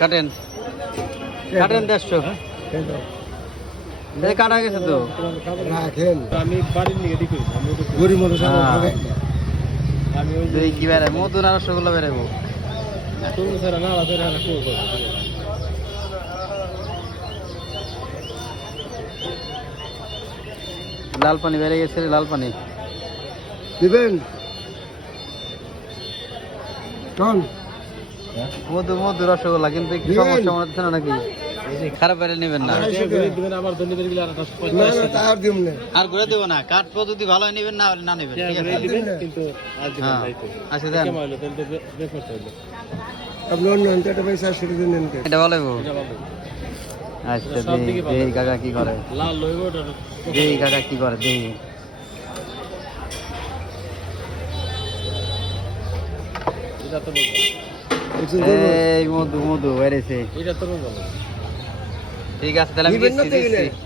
কাটেন কাটেন 150 কাটা গেছে তো রাখেন আমি বাড়ির নিয়ে দিকে গরিব মানুষ খাবে আমি ওই তুই কি বেড়ে মধু না রসগোল্লা বেড়াবো তুমি সারা না আছে না করব লাল পানি বেড়ে গেছে রে, লাল পানি দিবেন টন মধু মধু রসগোল্লা কিন্তু একটু দিবেন। সমস্যা মনে হচ্ছে না নাকি খারাপ বেড়ে নেবেন না দিবেন আবার ধন্যবাদ গিলা না না তার দিম না আর ঘুরে দেবো না কাঠ যদি ভালো হয় নেবেন না হলে না নেবেন ঠিক আছে দিবেন কিন্তু আজ দিবেন হ্যাঁ দায়িত্ব আচ্ছা দেন কেমন হলো তাহলে বেশ করতে হলো আপনি অন্য এটা পয়সা শুরু দিন নেন এটা ভালো হইবো? এটা ভালো আচ্ছা সব দিকে ভালো। দেই কাকা কি করে লাল লইব ওটা দেই কাকা কি করে দেই এটা তো বলবো এই মধু মধু বেড়েছে এটা তো বলবো ঠিক আছে তাহলে আমি নিবেন না দিচ্ছি তো এগুলো? দিচ্ছি